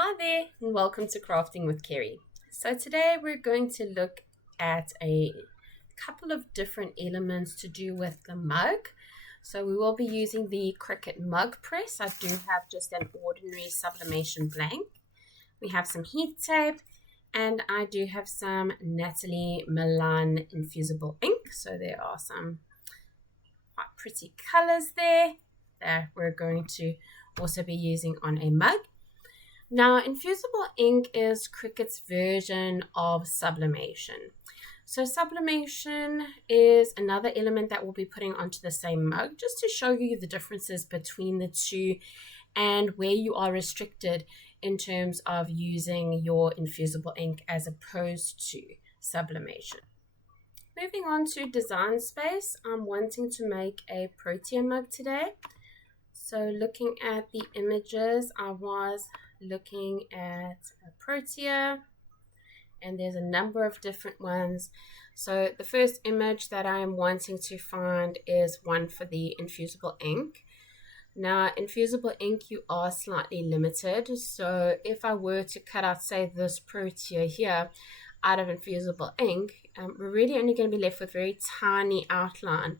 Hi there, and welcome to Crafting with Kerry. So today we're going to look at a couple of different elements to do with the mug. So we will be using the Cricut Mug Press. I do have just an ordinary sublimation blank. We have some heat tape, and I do have some Natalie Milan Infusible ink. So there are some quite pretty colors there that we're going to also be using on a mug. Now, Infusible ink is Cricut's version of sublimation. So sublimation is another element that we'll be putting onto the same mug just to show you the differences between the two and where you are restricted in terms of using your Infusible ink as opposed to sublimation. Moving on to Design Space, I'm wanting to make a protea mug today. So looking at the images, I was looking at a protea, and there's a number of different ones. So the first image that I am wanting to find is one for the Infusible ink. Now, Infusible ink, you are slightly limited. So if I were to cut out, say, this protea here out of Infusible ink, we're really only going to be left with very tiny outline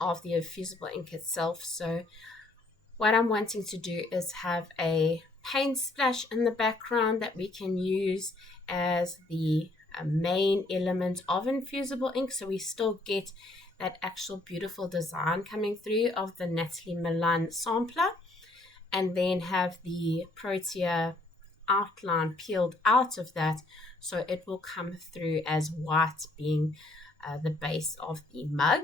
of the Infusible ink itself. So what I'm wanting to do is have a paint splash in the background that we can use as the main element of Infusible ink, so we still get that actual beautiful design coming through of the Natalie Milan sampler, and then have the protea outline peeled out of that, so it will come through as white, being the base of the mug.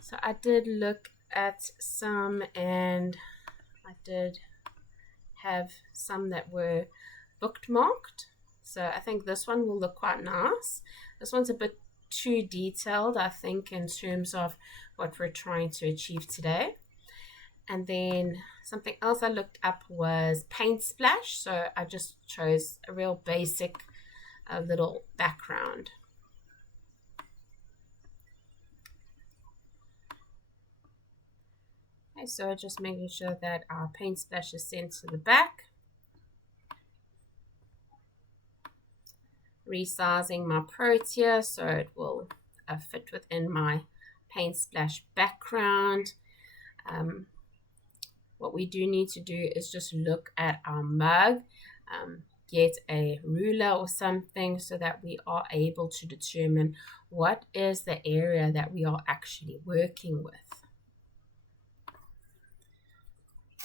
So I did look at some, and I did have some that were bookmarked. So I think this one will look quite nice. This one's a bit too detailed, I think, in terms of what we're trying to achieve today. And then something else I looked up was paint splash. So I just chose a real basic little background. Okay, so just making sure that our paint splash is sent to the back. Resizing my protea so it will fit within my paint splash background. What we do need to do is just look at our mug, get a ruler or something so that we are able to determine what is the area that we are actually working with.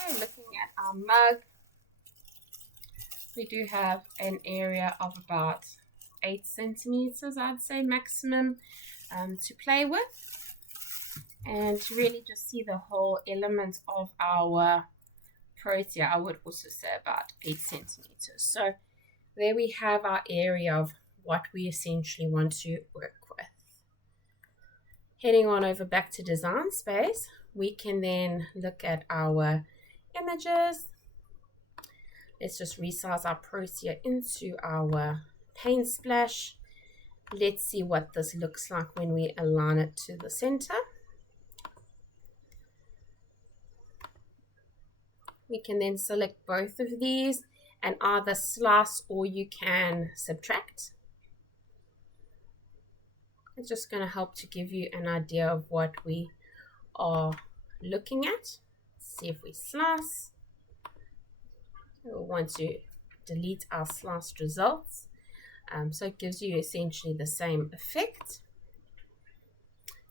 Okay, looking at our mug, we do have an area of about 8 centimeters, I'd say, maximum to play with, and to really just see the whole element of our protea, I would also say about 8 centimeters. So there we have our area of what we essentially want to work with. Heading on over back to Design Space, we can then look at our images. Let's just resize our protea into our paint splash. Let's see what this looks like when we align it to the center. We can then select both of these and either slice or you can subtract. It's just going to help to give you an idea of what we are looking at. Let's see if we slice. We'll want to delete our sliced results. So it gives you essentially the same effect.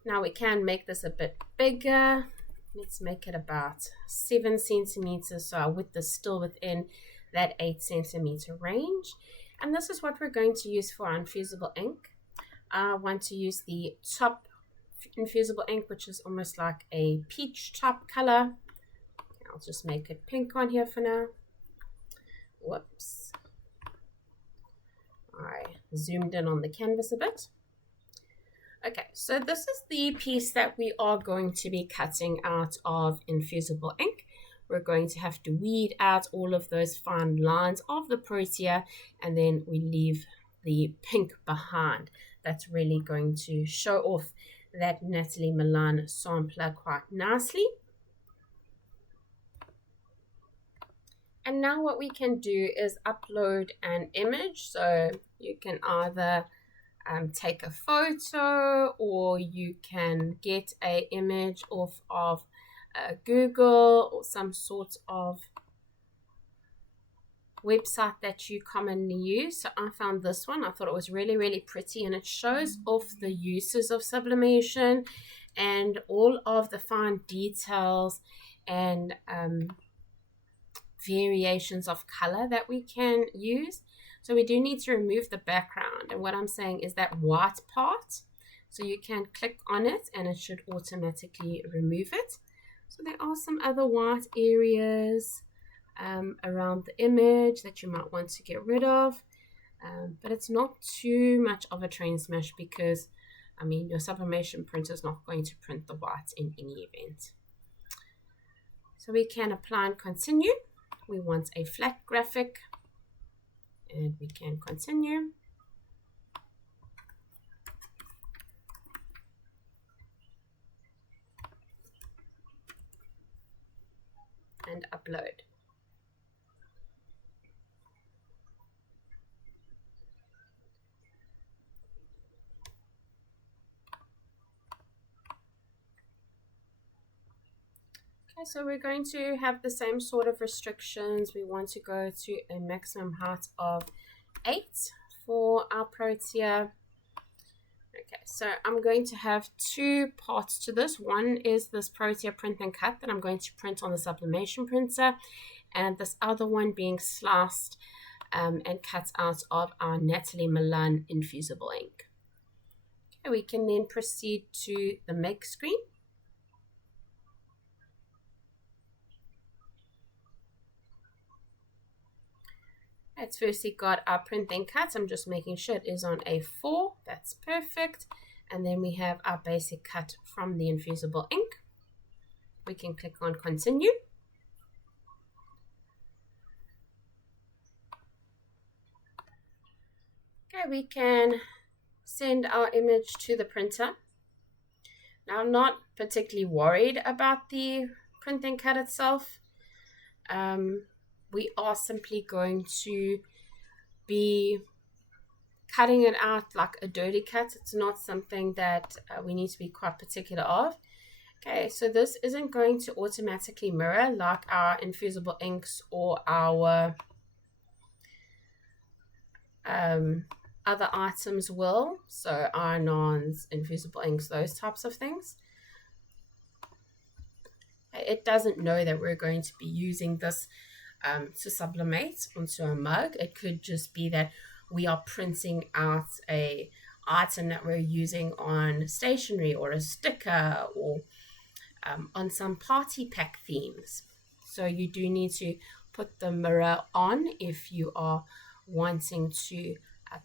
Now we can make this a bit bigger. Let's make it about 7 centimeters, so our width is still within that 8 centimeter range. And this is what we're going to use for our Infusible ink. I want to use the top Infusible ink, which is almost like a peach top color. I'll just make it pink on here for now. Whoops. I zoomed in on the canvas a bit. Okay, so this is the piece that we are going to be cutting out of Infusible ink. We're going to have to weed out all of those fine lines of the protea, and then we leave the pink behind. That's really going to show off that Natalie Milan sampler quite nicely. And now what we can do is upload an image. So you can either take a photo, or you can get an image off of Google or some sort of website that you commonly use. So I found this one. I thought it was really, really pretty, and it shows off the uses of sublimation and all of the fine details and variations of color that we can use. So we do need to remove the background, and what I'm saying is that white part. So you can click on it and it should automatically remove it. So there are some other white areas around the image that you might want to get rid of, but it's not too much of a train smash, because I mean your sublimation printer is not going to print the white in any event. So we can apply and continue. We want a flat graphic, and we can continue. And upload. Okay, so we're going to have the same sort of restrictions. We want to go to a maximum height of 8 for our Protea. Okay, so I'm going to have two parts to this. One is this Protea print and cut that I'm going to print on the sublimation printer, and this other one being sliced and cut out of our Natalie Milan Infusible Ink. Okay, we can then proceed to the make screen. It's firstly got our print and cut. I'm just making sure it is on A4. That's perfect. And then we have our basic cut from the Infusible Ink. We can click on continue. Okay, we can send our image to the printer. Now, I'm not particularly worried about the print and cut itself. We are simply going to be cutting it out like a dirty cut. It's not something that we need to be quite particular of. Okay, so this isn't going to automatically mirror like our infusible inks or our other items will. So iron-ons, infusible inks, those types of things. It doesn't know that we're going to be using this to sublimate onto a mug. It could just be that we are printing out a item that we're using on stationery or a sticker or on some party pack themes. So you do need to put the mirror on if you are wanting to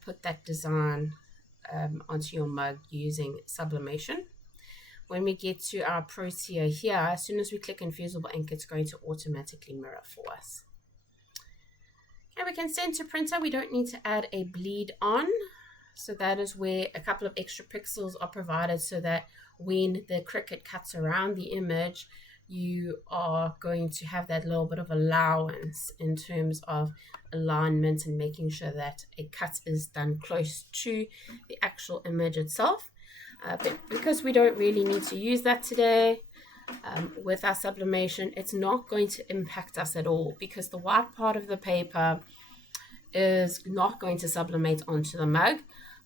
put that design onto your mug using sublimation. When we get to our Protea here, as soon as we click Infusible Ink, it's going to automatically mirror for us. Okay, we can send to printer. We don't need to add a bleed on. So that is where a couple of extra pixels are provided, so that when the Cricut cuts around the image, you are going to have that little bit of allowance in terms of alignment and making sure that a cut is done close to the actual image itself. But because we don't really need to use that today with our sublimation, it's not going to impact us at all, because the white part of the paper is not going to sublimate onto the mug.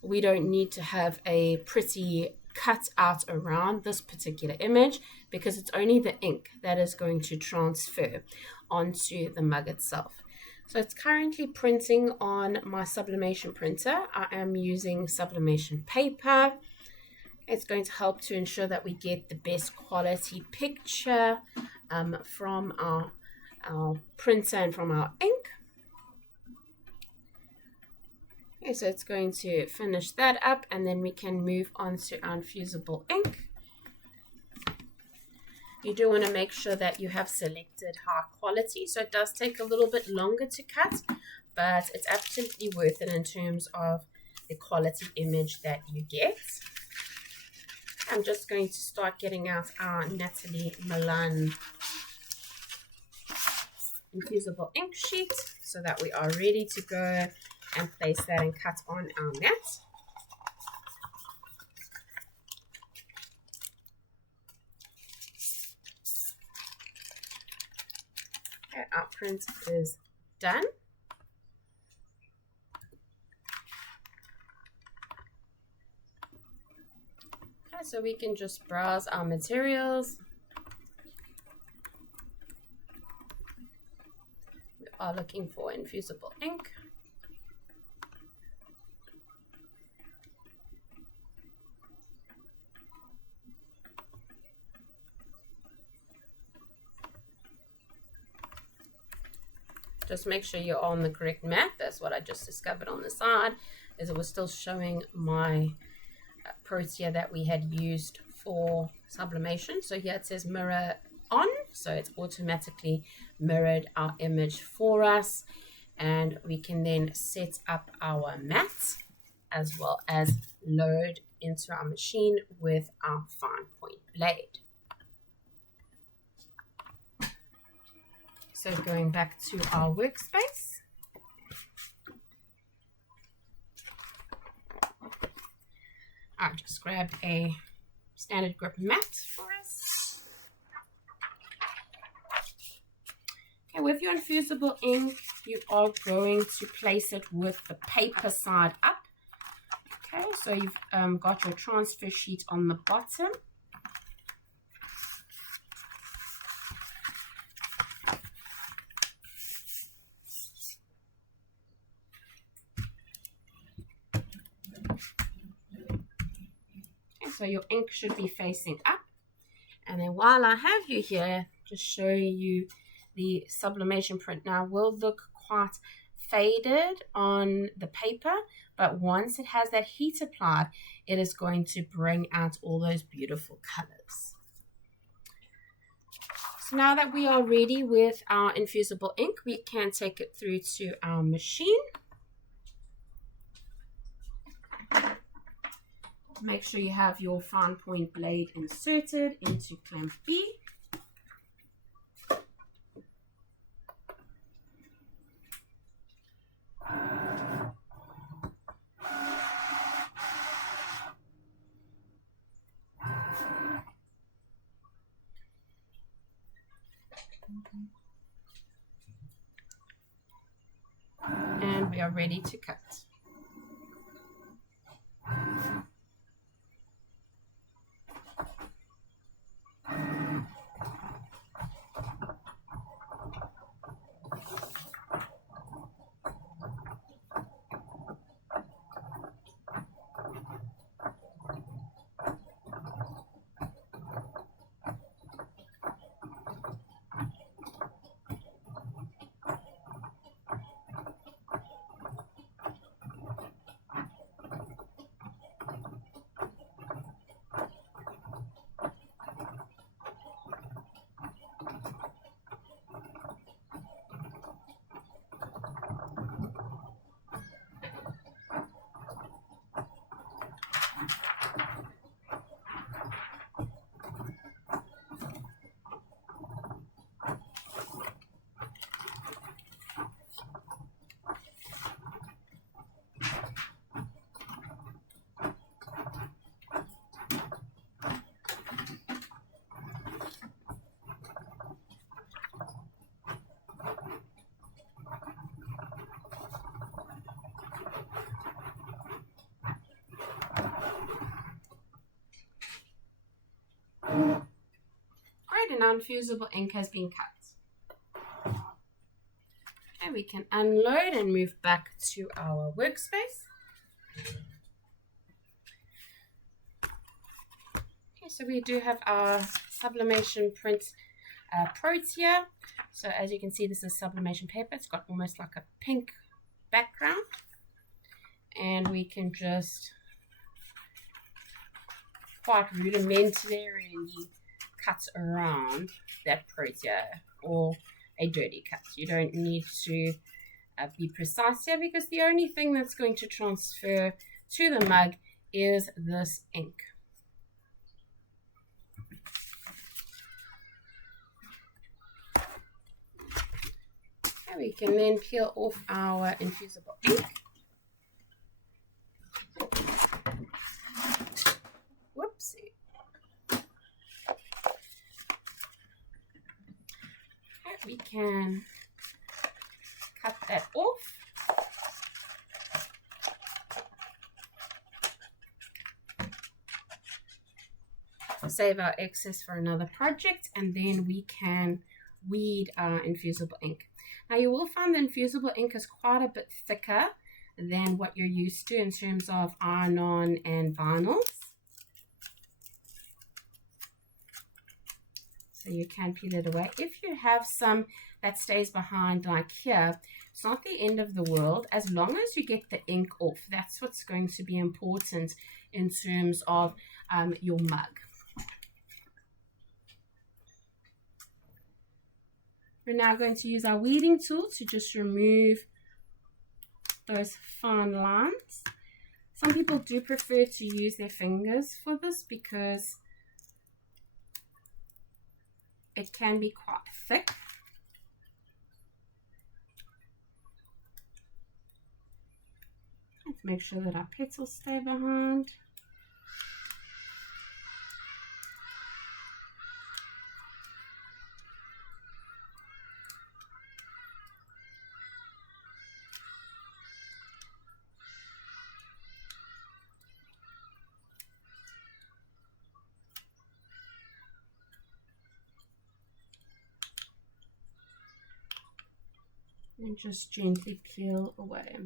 We don't need to have a pretty cut out around this particular image, because it's only the ink that is going to transfer onto the mug itself. So it's currently printing on my sublimation printer. I am using sublimation paper. It's going to help to ensure that we get the best quality picture from our printer and from our ink. Okay, so it's going to finish that up, and then we can move on to our infusible ink. You do want to make sure that you have selected high quality, so it does take a little bit longer to cut, but it's absolutely worth it in terms of the quality image that you get. I'm just going to start getting out our Natalie Milan infusible ink sheet so that we are ready to go and place that and cut on our mat. Okay, our print is done. Okay, so we can just browse our materials. We are looking for infusible ink. Just make sure you're on the correct mat. That's what I just discovered on the side, is it was still showing my protea that we had used for sublimation. So here it says mirror on, so it's automatically mirrored our image for us, and we can then set up our mat as well as load into our machine with our fine point blade. So going back to our workspace, I just grabbed a standard grip mat for us. Okay, with your infusible ink, you are going to place it with the paper side up. Okay, so you've got your transfer sheet on the bottom. So your ink should be facing up. And then while I have you here, just showing you the sublimation print now will look quite faded on the paper, but once it has that heat applied, it is going to bring out all those beautiful colors. So now that we are ready with our infusible ink, we can take it through to our machine. Make sure you have your fine point blade inserted into clamp B. And we are ready to cut. And our infusible ink has been cut. Okay, we can unload and move back to our workspace. Okay, so we do have our sublimation print protea. So as you can see, this is sublimation paper. It's got almost like a pink background, and we can just quite rudimentarily cut around that protea, or a dirty cut. You don't need to be precise here, because the only thing that's going to transfer to the mug is this ink. Okay, we can then peel off our infusible ink. Whoopsie. Okay, we can cut that off. Save our excess for another project, and then we can weed our infusible ink. Now you will find the infusible ink is quite a bit thicker than what you're used to in terms of iron-on and vinyls. So you can peel it away. If you have some that stays behind like here, it's not the end of the world as long as you get the ink off. That's what's going to be important in terms of your mug. We're now going to use our weeding tool to just remove those fine lines. Some people do prefer to use their fingers for this because it can be quite thick. Let's make sure that our petals stay behind. And just gently peel away.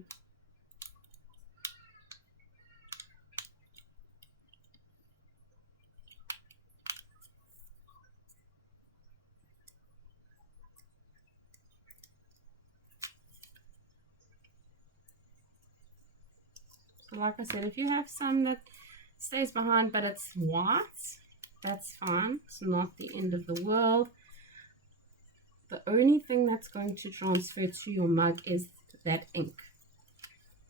So like I said, if you have some that stays behind but it's white, that's fine. It's not the end of the world. The only thing that's going to transfer to your mug is that ink.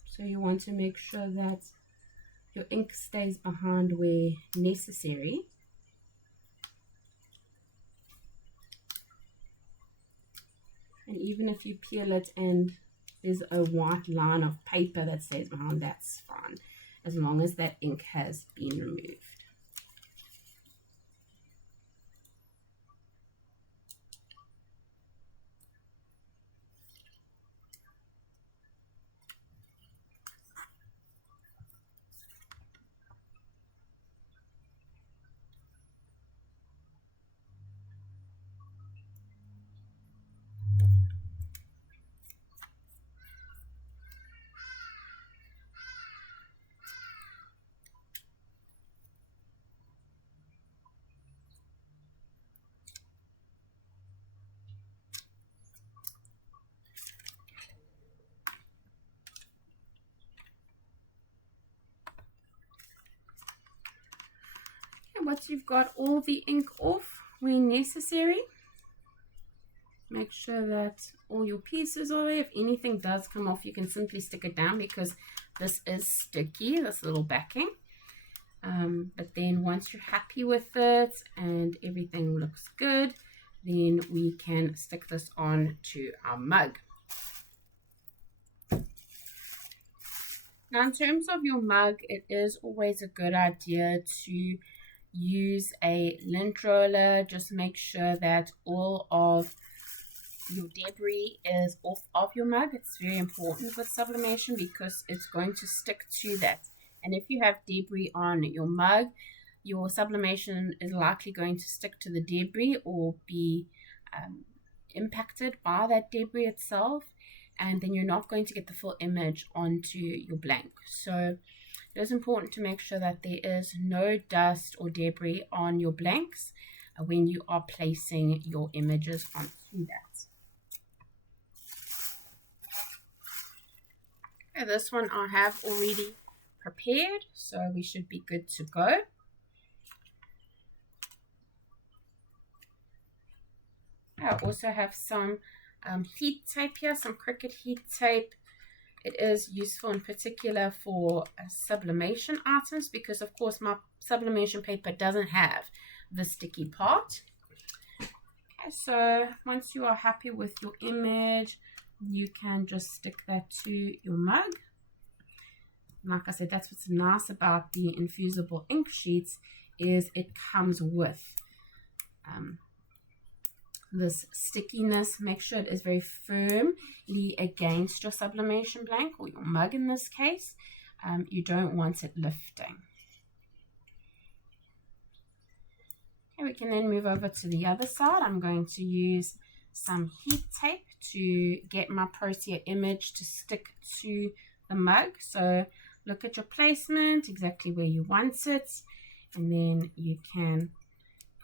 So you want to make sure that your ink stays behind where necessary. And even if you peel it and there's a white line of paper that stays behind, that's fine, as long as that ink has been removed. Once you've got all the ink off where necessary, make sure that all your pieces are there. If anything does come off, you can simply stick it down because this is sticky, this little backing. But then once you're happy with it and everything looks good, then we can stick this on to our mug. Now in terms of your mug, it is always a good idea to use a lint roller. Just make sure that all of your debris is off of your mug. It's very important with sublimation because it's going to stick to that. And if you have debris on your mug, your sublimation is likely going to stick to the debris or be impacted by that debris itself, and then you're not going to get the full image onto your blank. So it is important to make sure that there is no dust or debris on your blanks when you are placing your images onto that. Okay, this one I have already prepared, so we should be good to go. I also have some heat tape here, some Cricut heat tape. It is useful in particular for sublimation items because of course my sublimation paper doesn't have the sticky part. Okay, so once you are happy with your image, you can just stick that to your mug. Like I said, that's what's nice about the infusible ink sheets, is it comes with this stickiness. Make sure it is very firmly against your sublimation blank, or your mug in this case. You don't want it lifting. Okay, we can then move over to the other side. I'm going to use some heat tape to get my Protea image to stick to the mug. So look at your placement, exactly where you want it, and then you can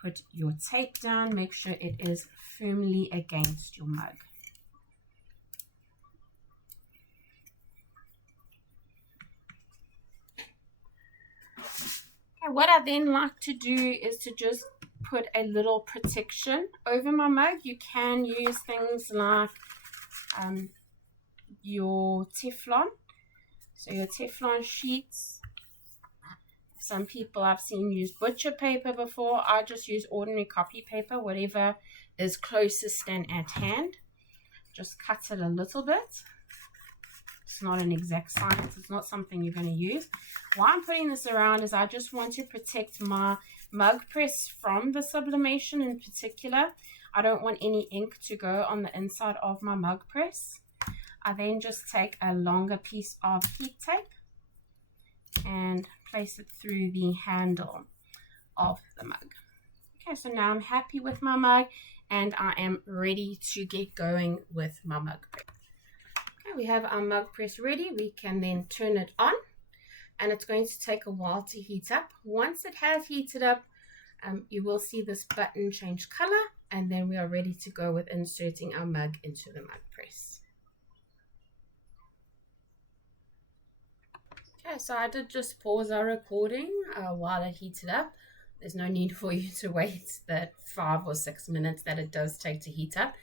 put your tape down. Make sure it is firmly against your mug. Okay, what I then like to do is to just put a little protection over my mug. You can use things like your Teflon. So your Teflon sheets. Some people I've seen use butcher paper before. I just use ordinary copy paper, whatever is closest and at hand. Just cut it a little bit. It's not an exact science. It's not something you're going to use. Why I'm putting this around is I just want to protect my mug press from the sublimation in particular. I don't want any ink to go on the inside of my mug press. I then just take a longer piece of heat tape and place it through the handle of the mug. Okay, so now I'm happy with my mug and I am ready to get going with my mug press. Okay, we have our mug press ready. We can then turn it on, and it's going to take a while to heat up. Once it has heated up, you will see this button change color, and then we are ready to go with inserting our mug into the mug press. Okay, so I did just pause our recording while it heated up. There's no need for you to wait that 5 or 6 minutes that it does take to heat up.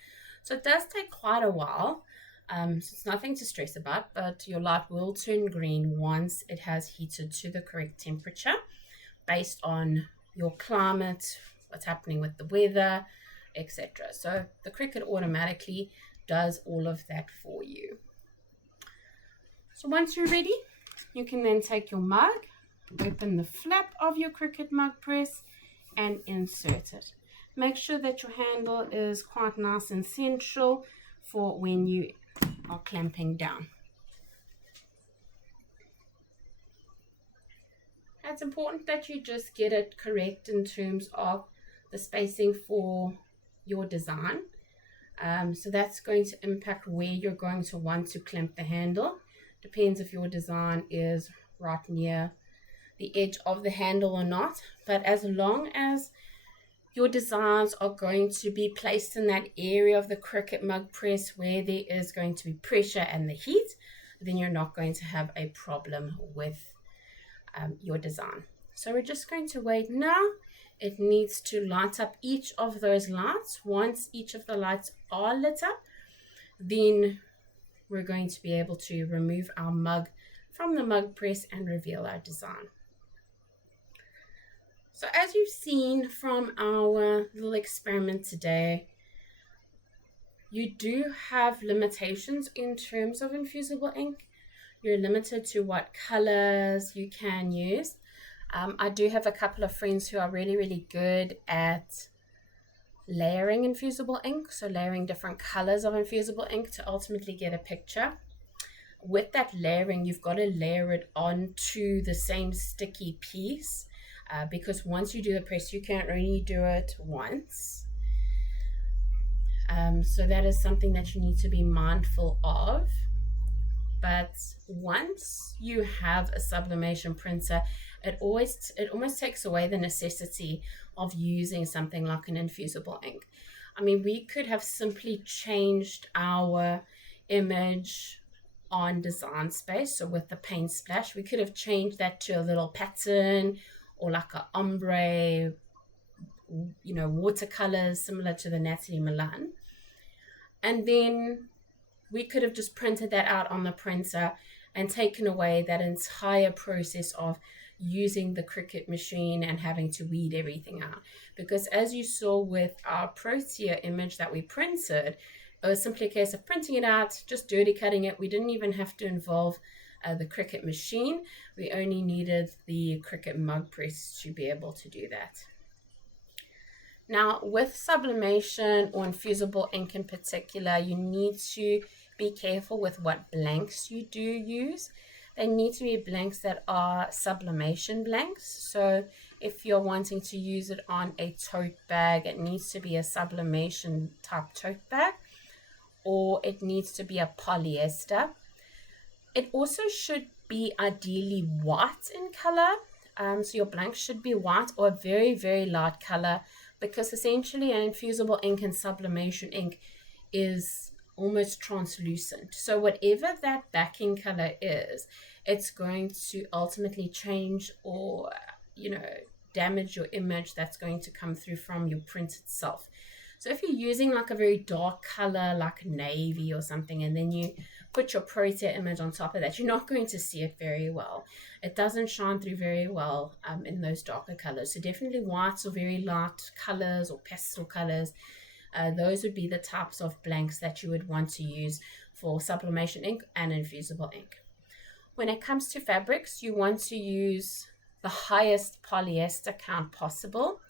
So it does take quite a while. So it's nothing to stress about, but your light will turn green once it has heated to the correct temperature based on your climate, what's happening with the weather, etc. So the Cricut automatically does all of that for you. So once you're ready, you can then take your mug, open the flap of your Cricut Mug Press and insert it. Make sure that your handle is quite nice and central for when you are clamping down. It's important that you just get it correct in terms of the spacing for your design. So that's going to impact where you're going to want to clamp the handle. Depends if your design is right near the edge of the handle or not. But as long as your designs are going to be placed in that area of the Cricut Mug Press where there is going to be pressure and the heat, then you're not going to have a problem with your design. So we're just going to wait now. It needs to light up each of those lights. Once each of the lights are lit up, then we're going to be able to remove our mug from the mug press and reveal our design. So as you've seen from our little experiment today, you do have limitations in terms of infusible ink. You're limited to what colors you can use. I do have a couple of friends who are really good at layering infusible ink, so layering different colors of infusible ink to ultimately get a picture. With that layering, you've got to layer it onto the same sticky piece because once you do the press, you can't really do it once. So that is something that you need to be mindful of. But once you have a sublimation printer, it almost takes away the necessity of using something like an infusible ink. I mean, we could have simply changed our image on Design Space. So with the paint splash, we could have changed that to a little pattern or like a ombre, you know, watercolors similar to the Natalie Milan. And then we could have just printed that out on the printer and taken away that entire process of using the Cricut machine and having to weed everything out. Because as you saw with our Protea image that we printed, was simply a case of printing it out, just dirty cutting it. We didn't even have to involve the Cricut machine. We only needed the Cricut Mug Press to be able to do that. Now, with sublimation or infusible ink in particular, you need to be careful with what blanks you do use. They need to be blanks that are sublimation blanks. So if you're wanting to use it on a tote bag, it needs to be a sublimation type tote bag, or it needs to be a polyester. It also should be ideally white in color. So your blank should be white or a very, very light color, because essentially an infusible ink and sublimation ink is almost translucent. So whatever that backing color is, it's going to ultimately change or, damage your image that's going to come through from your print itself. So if you're using like a very dark color, like navy or something, and then you put your Protea image on top of that, you're not going to see it very well. It doesn't shine through very well in those darker colors. So definitely whites or very light colors or pastel colors. Those would be the types of blanks that you would want to use for sublimation ink and infusible ink. When it comes to fabrics, you want to use the highest polyester count possible.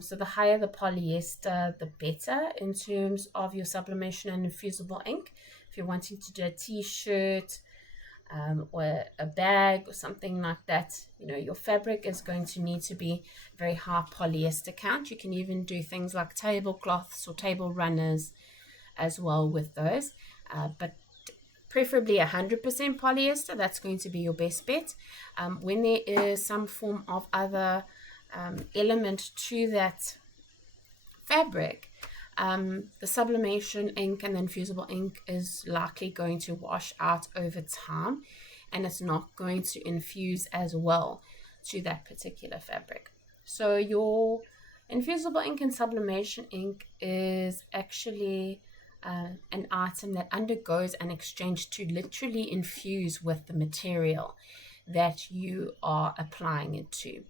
So the higher the polyester, the better in terms of your sublimation and infusible ink. If you're wanting to do a t-shirt or a bag or something like that, your fabric is going to need to be very high polyester count. You can even do things like tablecloths or table runners as well with those, but preferably 100% polyester. That's going to be your best bet. When there is some form of other element to that fabric, the sublimation ink and the infusible ink is likely going to wash out over time, and it's not going to infuse as well to that particular fabric. So your infusible ink and sublimation ink is actually an item that undergoes an exchange to literally infuse with the material that you are applying it to.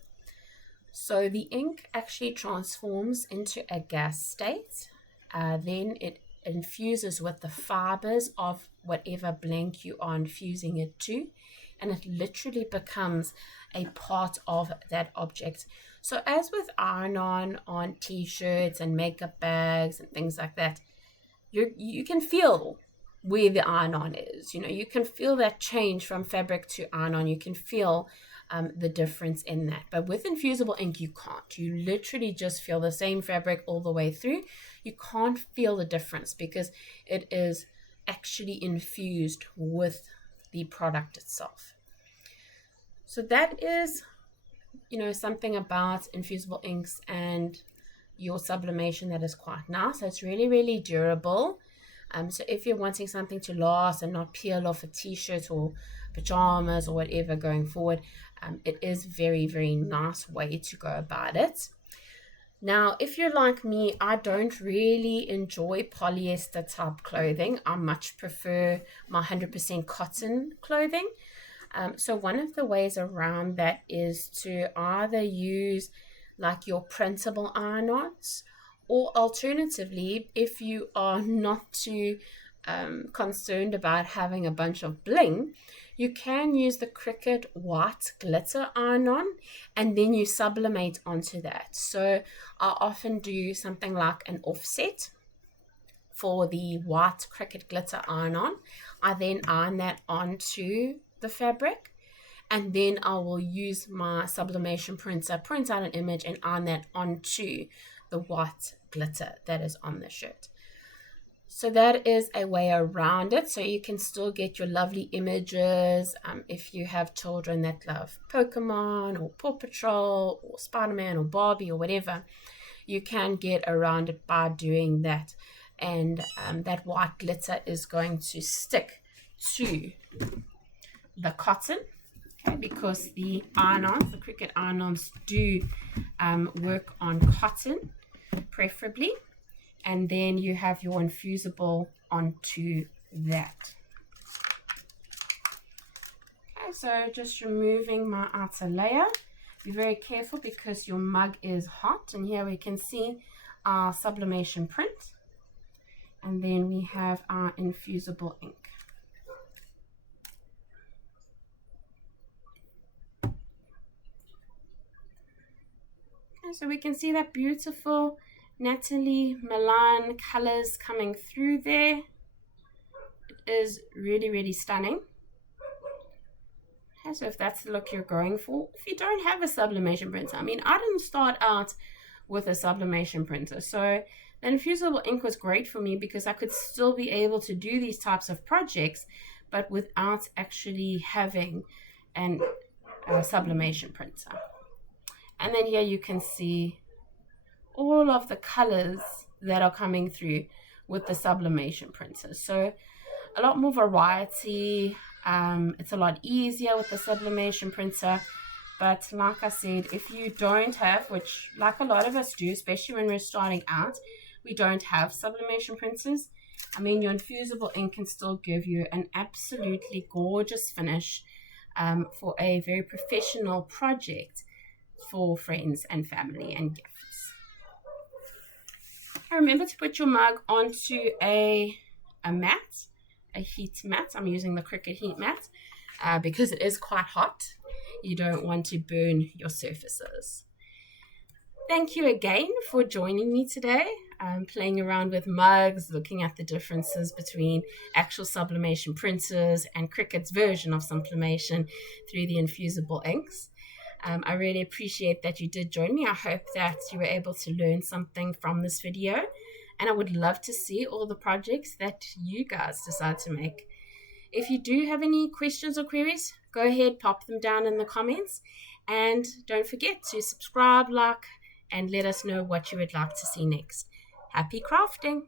So the ink actually transforms into a gas state. Then it infuses with the fibers of whatever blank you are infusing it to, and it literally becomes a part of that object. So as with iron-on t-shirts and makeup bags and things like that, you can feel where the iron-on is. You can feel that change from fabric to iron-on. You can feel the difference in that. But with infusible ink, you can't. You literally just feel the same fabric all the way through. You can't feel the difference because it is actually infused with the product itself. So that is, something about infusible inks and your sublimation that is quite nice. So it's really, really durable. So if you're wanting something to last and not peel off a t-shirt or pajamas or whatever going forward, it is very, very nice way to go about it. Now, if you're like me, I don't really enjoy polyester type clothing. I much prefer my 100% cotton clothing. So one of the ways around that is to either use like your printable iron-ons, or alternatively, if you are not too concerned about having a bunch of bling, you can use the Cricut white glitter iron-on, and then you sublimate onto that. So I often do something like an offset for the white Cricut glitter iron-on. I then iron that onto the fabric, and then I will use my sublimation printer, print out an image, and iron that onto the white glitter that is on the shirt. So that is a way around it. So you can still get your lovely images. If you have children that love Pokemon or Paw Patrol or Spider-Man or Barbie or whatever, you can get around it by doing that. And that white glitter is going to stick to the cotton. Because the iron-ons, the Cricut iron-ons do work on cotton preferably, and then you have your infusible onto that. Okay, so just removing my outer layer. Be very careful because your mug is hot, and here we can see our sublimation print, And then we have our infusible ink. Okay, so we can see that beautiful Natalie Milan colors coming through there. It is really, really stunning. Okay, so if that's the look you're going for, if you don't have a sublimation printer, I mean, I didn't start out with a sublimation printer, so the infusible ink was great for me because I could still be able to do these types of projects, but without actually having a sublimation printer. And then here you can see all of the colors that are coming through with the sublimation printer. So a lot more variety. It's a lot easier with the sublimation printer. But like I said, if you don't have, which like a lot of us do, especially when we're starting out, we don't have sublimation printers, I mean, your infusible ink can still give you an absolutely gorgeous finish for a very professional project for friends and family and gifts. And remember to put your mug onto a mat, a heat mat. I'm using the Cricut heat mat because it is quite hot. You don't want to burn your surfaces. Thank you again for joining me today. Playing around with mugs, looking at the differences between actual sublimation printers and Cricut's version of sublimation through the infusible inks. I really appreciate that you did join me. I hope that you were able to learn something from this video, and I would love to see all the projects that you guys decide to make. If you do have any questions or queries, go ahead, pop them down in the comments, and don't forget to subscribe, like, and let us know what you would like to see next. Happy crafting!